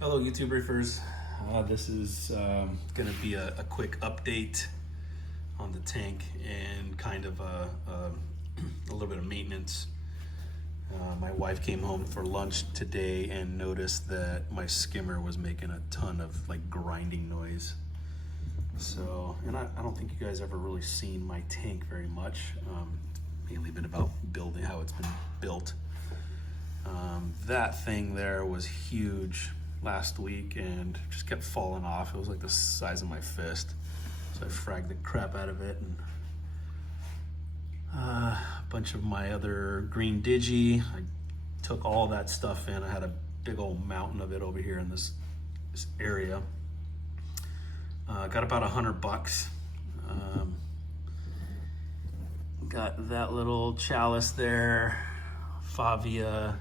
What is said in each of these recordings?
Hello YouTube reefers. This is going to be a quick update on the tank and kind of a little bit of maintenance. My wife came home for lunch today and noticed that my skimmer was making a ton of like grinding noise. So, and I don't think you guys ever really seen my tank very much. Mainly been about building, how it's been built. That thing there was huge last week and just kept falling off. It was like the size of my fist. So I fragged the crap out of it, and a bunch of my other green digi. I took all that stuff in. I had a big old mountain of it over here in this area. Got about $100. Got that little chalice there, Favia.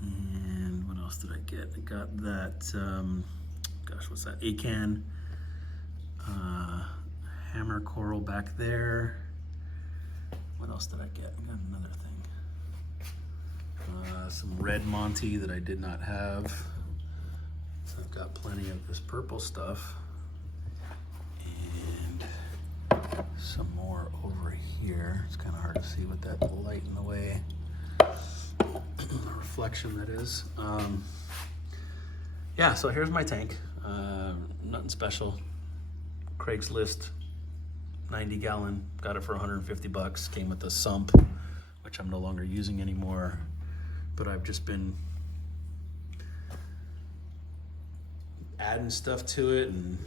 And what else did I get? I got that, gosh, what's that? Acan hammer coral back there. What else did I get? I got another thing. Some red Monty that I did not have. I've got plenty of this purple stuff. And some more over here. It's kind of hard to see with that light in the way. Reflection, that is. Yeah, so here's my tank. Nothing special. Craigslist, 90-gallon. Got it for 150 bucks. Came with a sump, which I'm no longer using anymore. But I've just been adding stuff to it and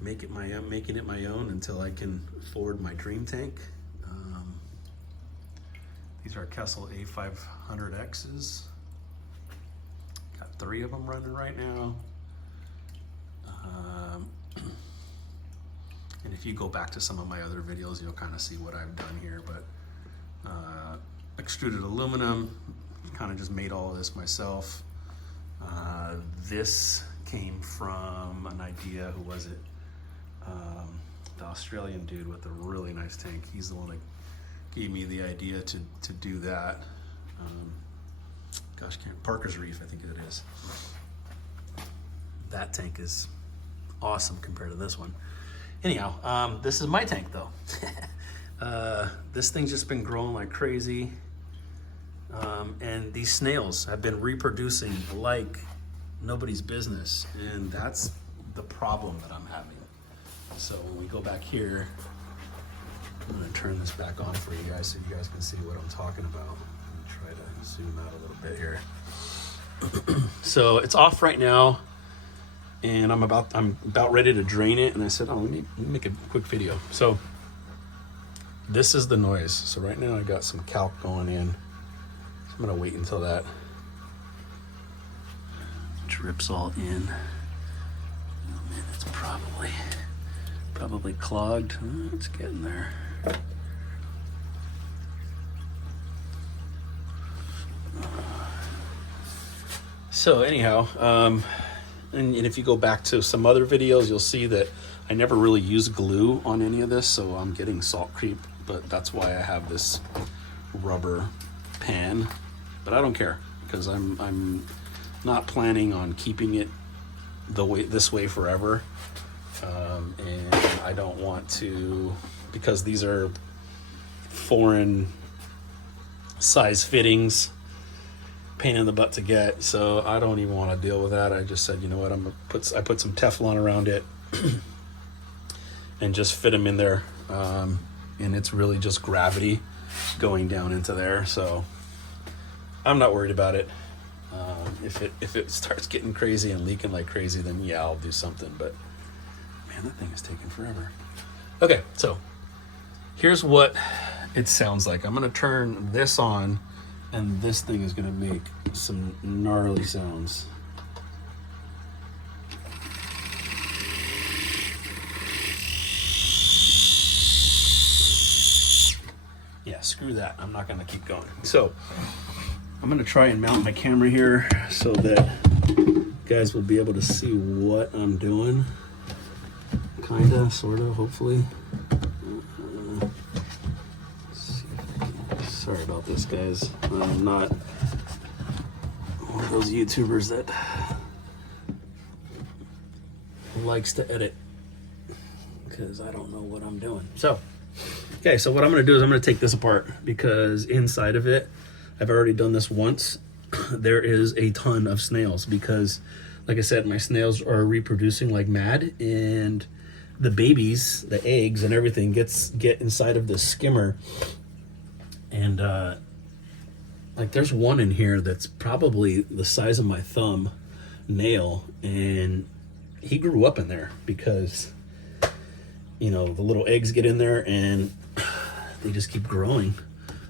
making it my own until I can afford my dream tank. These are Kessel A500Xs. Got 3 of them running right now. And if you go back to some of my other videos, you'll kind of see what I've done here. But extruded aluminum, kind of just made all of this myself. This came from an idea, who was it? The Australian dude with a really nice tank. He's the one that gave me the idea to do that. Gosh, Parker's Reef, I think it is. That tank is awesome compared to this one. Anyhow, this is my tank though. This thing's just been growing like crazy. And these snails have been reproducing like nobody's business. And that's the problem that I'm having. So when we go back here, I'm gonna turn this back on for you guys so you guys can see what I'm talking about. I'm gonna try to zoom out a little bit here. So it's off right now, and I'm about ready to drain it, and I said, oh, let me make a quick video. So this is the noise. So right now I got some calc going in. So I'm gonna wait until that drips all in. Oh man, it's probably clogged. Oh, it's getting there. So anyhow, and if you go back to some other videos, you'll see that I never really used glue on any of this, so I'm getting salt creep, but that's why I have this rubber pan. But I don't care, because I'm not planning on keeping it this way forever. And I don't want to, because these are foreign size fittings, pain in the butt to get, so I don't even want to deal with that. I just said, you know what, I put some Teflon around it and just fit them in there, and it's really just gravity going down into there, so I'm not worried about it. If it starts getting crazy and leaking like crazy, then yeah, I'll do something, but man, that thing is taking forever. Okay, so here's what it sounds like. I'm gonna turn this on, and this thing is gonna make some gnarly sounds. Yeah, screw that. I'm not gonna keep going. So I'm gonna try and mount my camera here so that you guys will be able to see what I'm doing. Kinda, sorta, hopefully. Sorry about this, guys. I'm not of those YouTubers that likes to edit because I don't know what I'm doing. So, okay, so what I'm going to do is I'm going to take this apart because inside of it, I've already done this once. There is a ton of snails because, like I said, my snails are reproducing like mad, and the babies, the eggs and everything get inside of this skimmer. And like there's one in here that's probably the size of my thumb nail, and he grew up in there because, you know, the little eggs get in there and they just keep growing.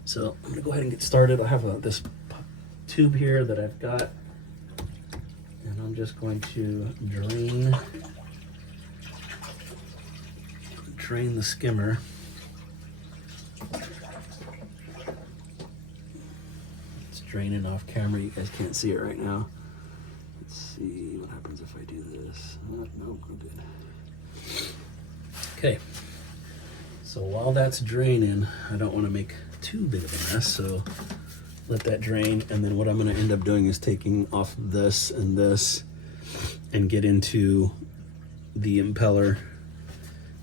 So I'm gonna go ahead and get started. I have this tube here that I've got, and I'm just going to drain the skimmer. It's draining off camera. You guys can't see it right now. Let's see what happens if I do this. No, I'm good. Okay, so while that's draining, I don't want to make too big of a mess, so let that drain. And then what I'm going to end up doing is taking off this and get into the impeller.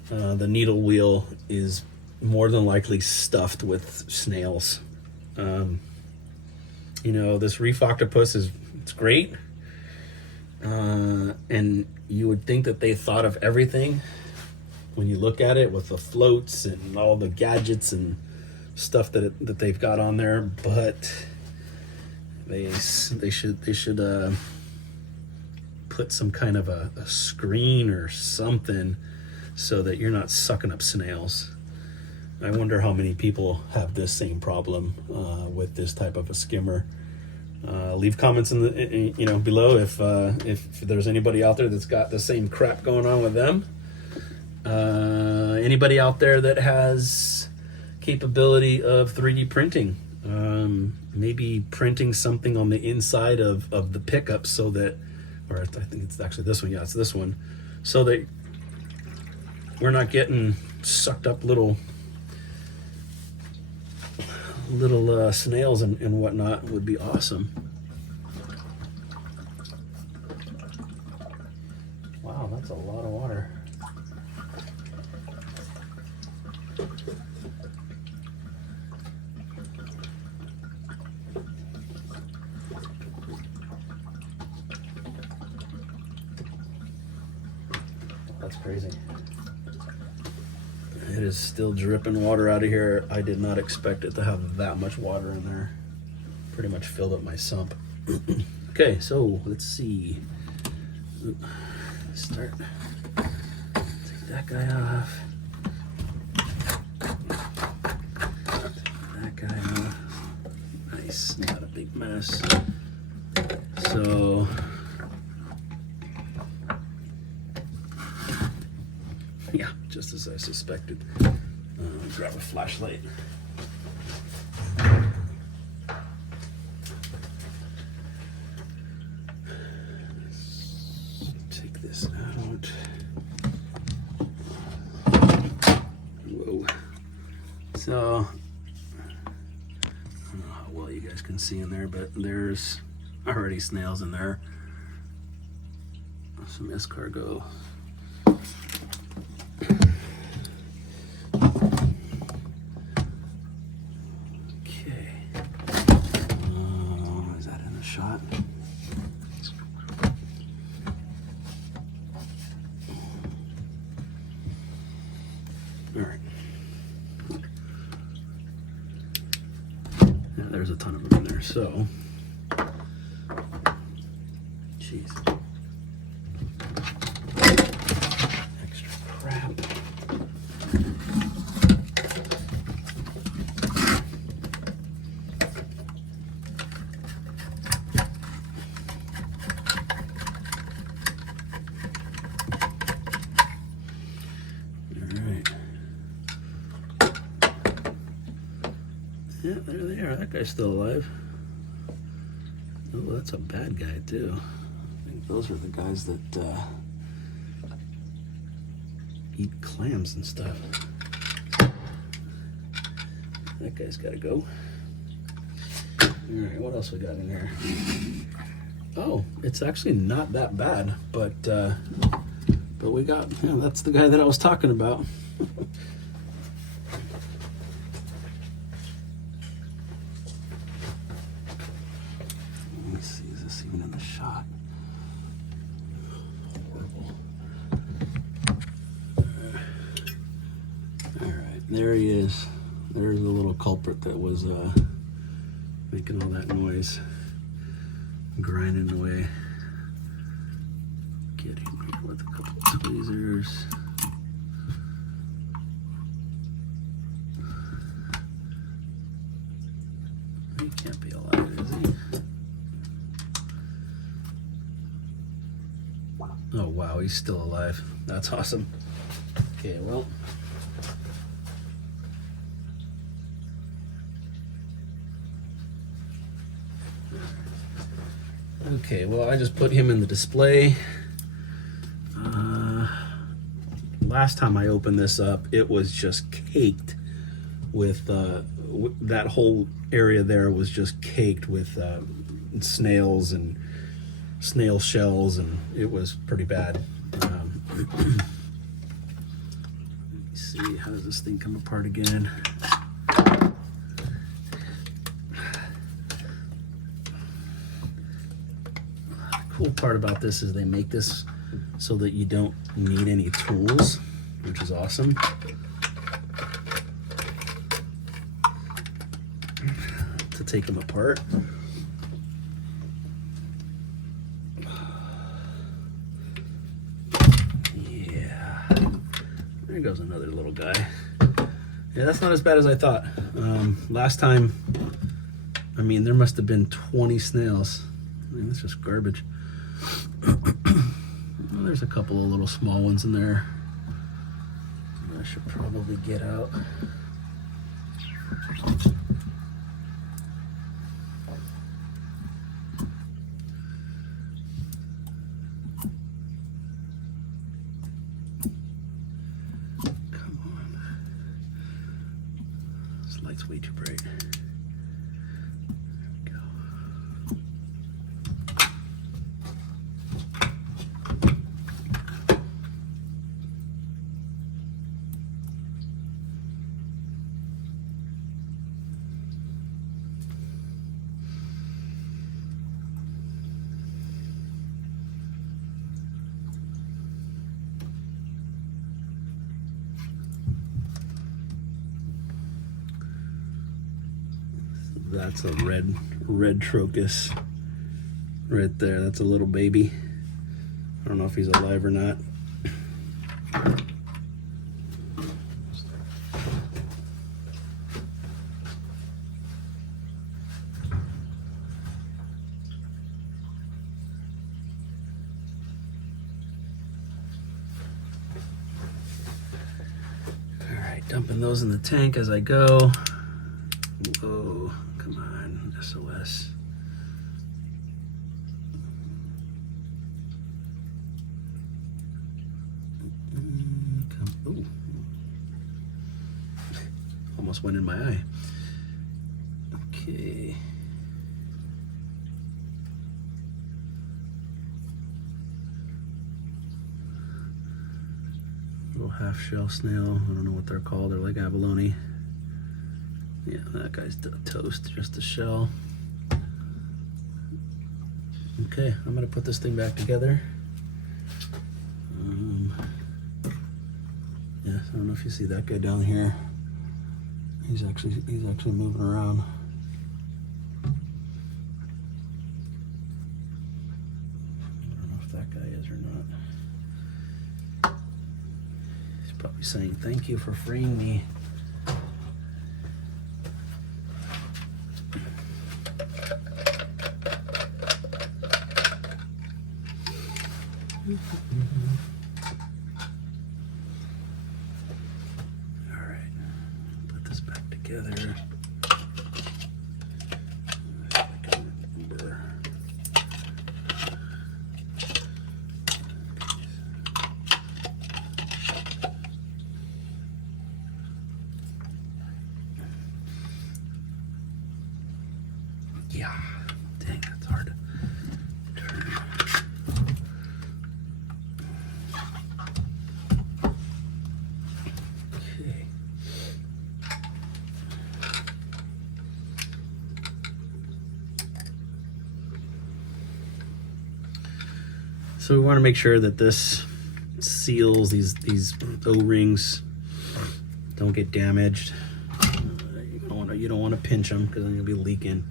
The needle wheel is more than likely stuffed with snails. You know, this reef octopus it's great, and you would think that they thought of everything when you look at it with the floats and all the gadgets and stuff that they've got on there, but they should put some kind of a screen or something so that you're not sucking up snails. I wonder how many people have this same problem with this type of a skimmer. Leave comments in the below if there's anybody out there that's got the same crap going on with them. Anybody out there that has capability of 3D printing, maybe printing something on the inside of the pickup so that, or I think it's actually this one, yeah, it's this one, so that we're not getting sucked up little snails and whatnot, would be awesome. Wow, that's a lot of water. That's crazy. It is still dripping water out of here. I did not expect it to have that much water in there. Pretty much filled up my sump. Okay, so let's see. Start. Take that guy off. Take that guy off. Nice, not a big mess. So, yeah, just as I suspected. Grab a flashlight. Take this out. Whoa. So, I don't know how well you guys can see in there, but there's already snails in there. Some escargot. Shot. All right. Yeah, there's a ton of them in there. So, jeez, extra crap. Yeah, there they are. That guy's still alive. Oh, that's a bad guy too. I think those are the guys that eat clams and stuff. That guy's got to go. All right, what else we got in here? Oh, it's actually not that bad, but we got, yeah, that's the guy that I was talking about. Let me see, is this even in the shot? Horrible. All right, there he is. There's the little culprit that was making all that noise, grinding away. Get him here with a couple tweezers. He can't be alive, is he? Oh wow, he's still alive. That's awesome. Okay, well. Okay, well, I just put him in the display. Last time I opened this up, it was just caked with, that whole area there was just caked with snails and snail shells, and it was pretty bad. Let me see, how does this thing come apart again? Cool part about this is they make this so that you don't need any tools, which is awesome. To take them apart. Yeah. There goes another little guy. Yeah, that's not as bad as I thought. Last time, I mean, there must have been 20 snails. I mean, that's just garbage. Well, there's a couple of little small ones in there. I should probably get out. Come on. This light's way too bright. That's a red trocus right there. That's a little baby. I don't know if he's alive or not. All right, dumping those in the tank as I go. Whoa, come on, SOS. Ooh. Almost went in my eye. Okay. Little half shell snail. I don't know what they're called. They're like abalone. Yeah, that guy's toast, just a shell. Okay, I'm gonna put this thing back together. Yeah, I don't know if you see that guy down here. He's actually moving around. I don't know if that guy is or not. He's probably saying, "Thank you for freeing me." All right, put this back together. I can remember. Yeah, dang, that's hard to So we want to make sure that this seals, these O-rings don't get damaged. You don't want to pinch them because then you'll be leaking.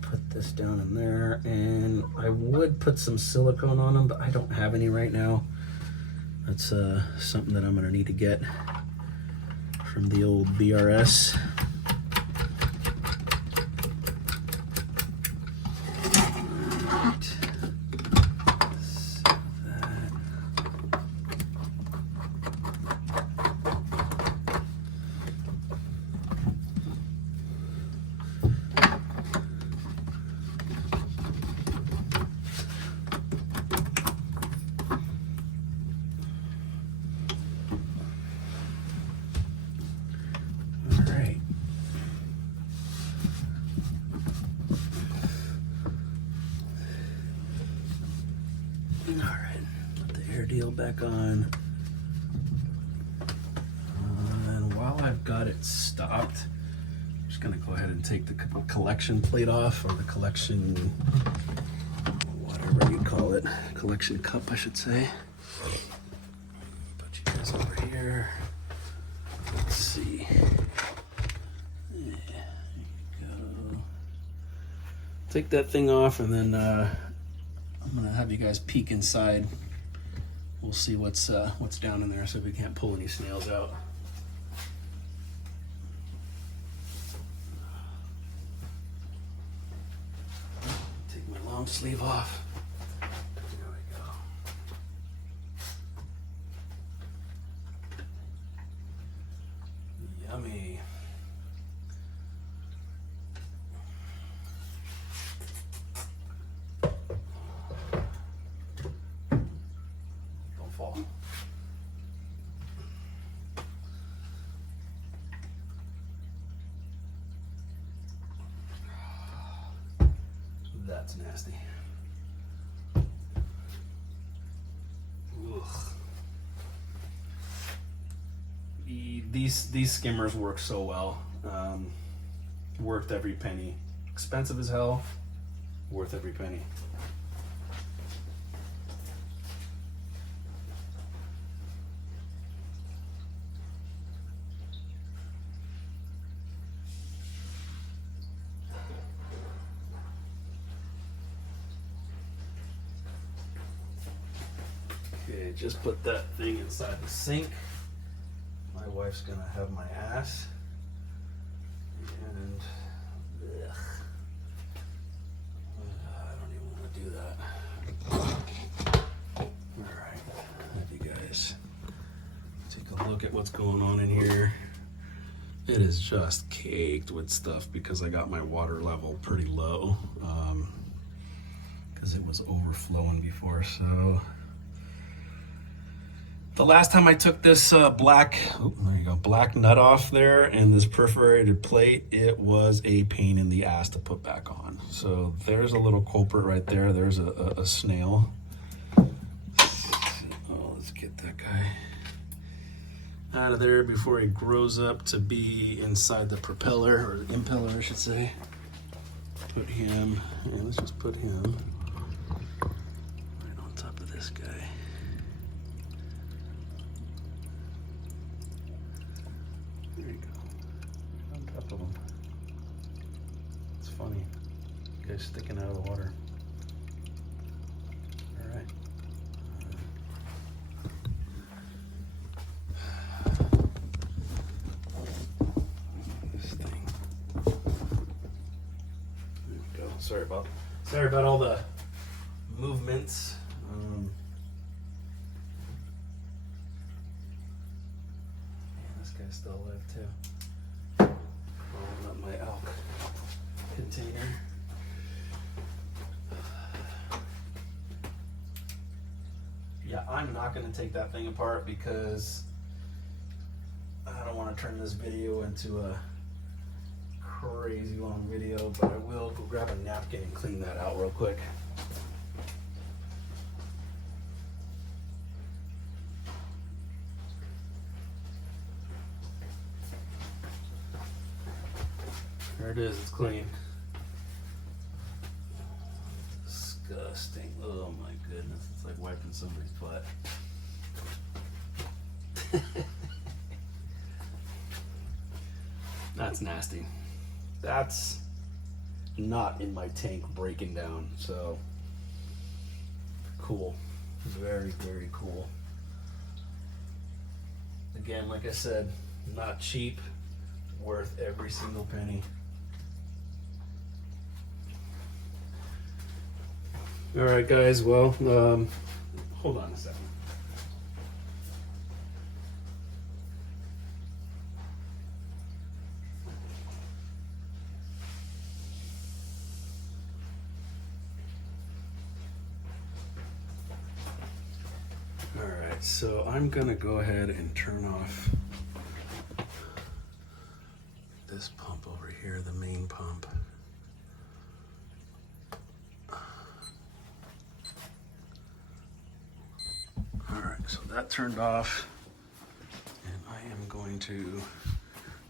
Put this down in there, and I would put some silicone on them, but I don't have any right now. That's something that I'm gonna need to get from the old BRS. Deal back on, and while I've got it stopped, I'm just gonna go ahead and take the collection plate off, or the collection, whatever you call it, collection cup I should say. Put you guys over here. Let's see. There you go. Take that thing off, and then I'm gonna have you guys peek inside. We'll see what's down in there, so we can't pull any snails out. Take my long sleeve off. There we go. Yummy. Fall. That's nasty. Ugh. These skimmers work so well. Worth every penny. Expensive as hell. Worth every penny. Okay, just put that thing inside the sink. My wife's gonna have my ass. And ugh, I don't even want to do that. Alright, have you guys take a look at what's going on in here. It is just caked with stuff because I got my water level pretty low because it was overflowing before. So the last time I took this black nut off there and this perforated plate, it was a pain in the ass to put back on. So there's a little culprit right there. There's a snail. Oh, let's get that guy out of there before he grows up to be inside the propeller, or the impeller I should say. Put him, and let's just put him right on top of this guy. There you go, on top of him. It's funny, the guy's sticking out of the water. All right. Sorry about all the movements. This guy's still alive too. Rolling up my elk container. Yeah, I'm not going to take that thing apart because I don't want to turn this video into a crazy long video, but I will go grab a napkin and clean that out real quick. There it is, it's clean. Disgusting. disgusting. Oh my goodness, it's like wiping somebody's butt. That's nasty. That's not in my tank breaking down, so cool. Very, very cool. Again, like I said, not cheap, worth every single penny. All right, guys, well, hold on a second. All right, so I'm gonna go ahead and turn off this pump over here, the main pump. All right, so that turned off, and I am going to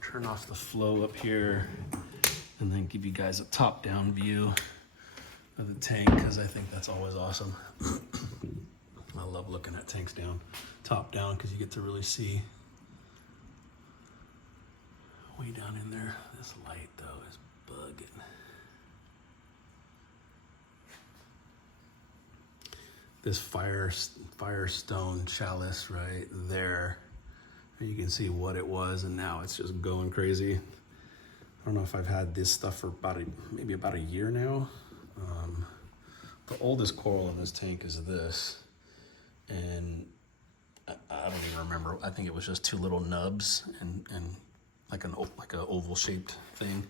turn off the flow up here and then give you guys a top-down view of the tank, because I think that's always awesome. I love looking at tanks top down, because you get to really see way down in there. This light though is bugging. This firestone chalice right there, you can see what it was, and now it's just going crazy. I don't know if I've had this stuff for maybe about a year now. The oldest coral in this tank is this, and I don't even remember. I think it was just two little nubs and like an oval shaped thing.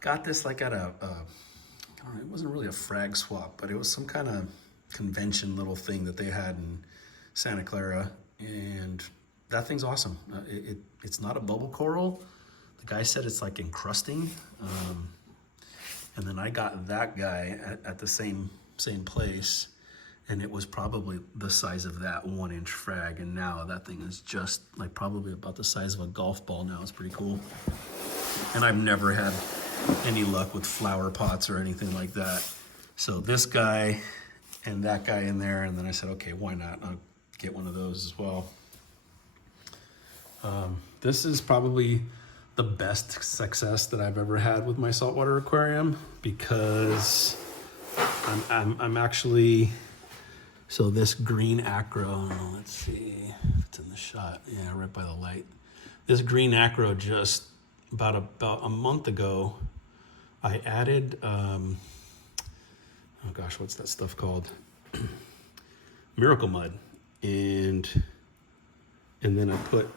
Got this like at I don't know, it wasn't really a frag swap, but it was some kind of convention little thing that they had in Santa Clara, and that thing's awesome. It's not a bubble coral. The guy said it's like encrusting. And then I got that guy at the same place, and it was probably the size of that 1-inch frag, and now that thing is just like probably about the size of a golf ball now. It's pretty cool. And I've never had any luck with flower pots or anything like that. So this guy and that guy in there, and then I said, okay, why not? I'll get one of those as well. This is probably the best success that I've ever had with my saltwater aquarium, because I'm actually, so this green acro, let's see if it's in the shot. Yeah, right by the light. This green acro, just about a month ago, I added, oh gosh, what's that stuff called? Miracle Mud. And then I put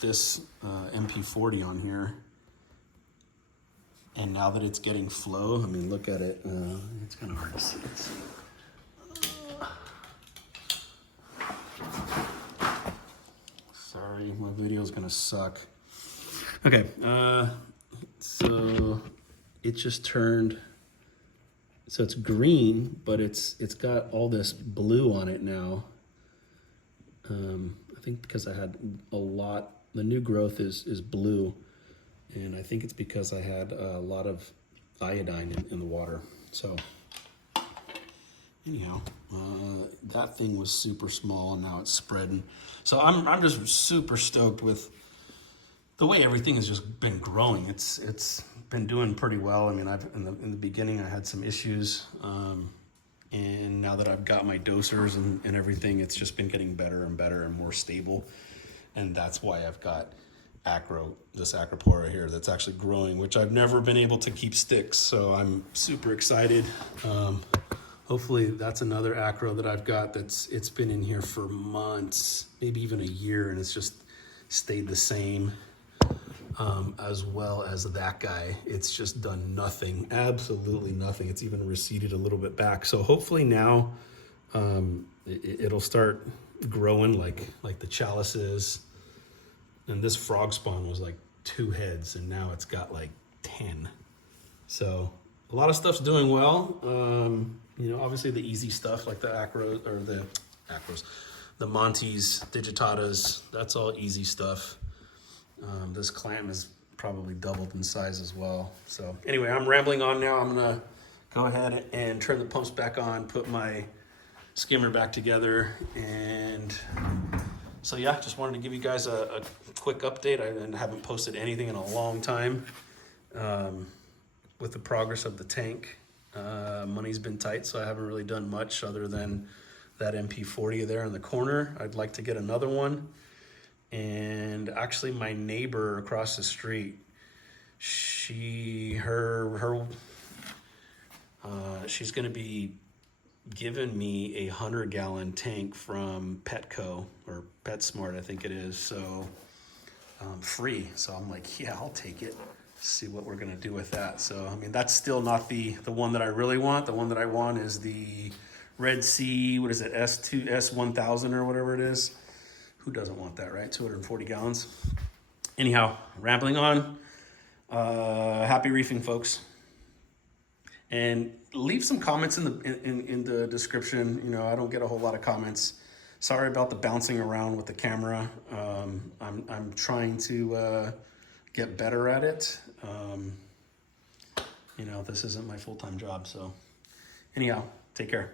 this MP40 on here, and now that it's getting flow, I mean, look at it. It's kind of hard to see. Sorry, my video is gonna suck. Okay, so it just turned. So it's green, but it's got all this blue on it now. I think because I had a lot, the new growth is blue, and I think it's because I had a lot of iodine in the water. So anyhow, that thing was super small, and now it's spreading. So I'm just super stoked with the way everything has just been growing. It's been doing pretty well. I mean, in the beginning I had some issues, and now that I've got my dosers and everything, it's just been getting better and better and more stable. And that's why I've got this acropora here that's actually growing, which I've never been able to keep sticks. So I'm super excited. Hopefully that's another acro that I've got it's been in here for months, maybe even a year, and it's just stayed the same. As well as that guy. It's just done nothing, absolutely nothing. It's even receded a little bit back. So hopefully now it'll start growing like the chalice is. And this frog spawn was like 2 heads, and now it's got like 10. So a lot of stuff's doing well. You know, obviously the easy stuff like the acros, or the Montes, digitatas, that's all easy stuff. This clam is probably doubled in size as well. So anyway, I'm rambling on now. I'm gonna go ahead and turn the pumps back on, put my skimmer back together, and so yeah, just wanted to give you guys a quick update. I haven't posted anything in a long time with the progress of the tank. Money's been tight, so I haven't really done much other than that MP40 there in the corner. I'd like to get another one. And actually my neighbor across the street, she's gonna be giving me a 100-gallon tank from Petco or PetSmart, I think it is. So free. So I'm like, yeah, I'll take it. See what we're gonna do with that. So I mean, that's still not the one that I really want. The one that I want is the Red Sea, what is it, S1000 or whatever it is. Who doesn't want that, right? 240 gallons. Anyhow, rambling on. Happy reefing, folks. And leave some comments in the description. You know, I don't get a whole lot of comments. Sorry about the bouncing around with the camera. I'm trying to get better at it. You know, this isn't my full-time job. So anyhow, take care.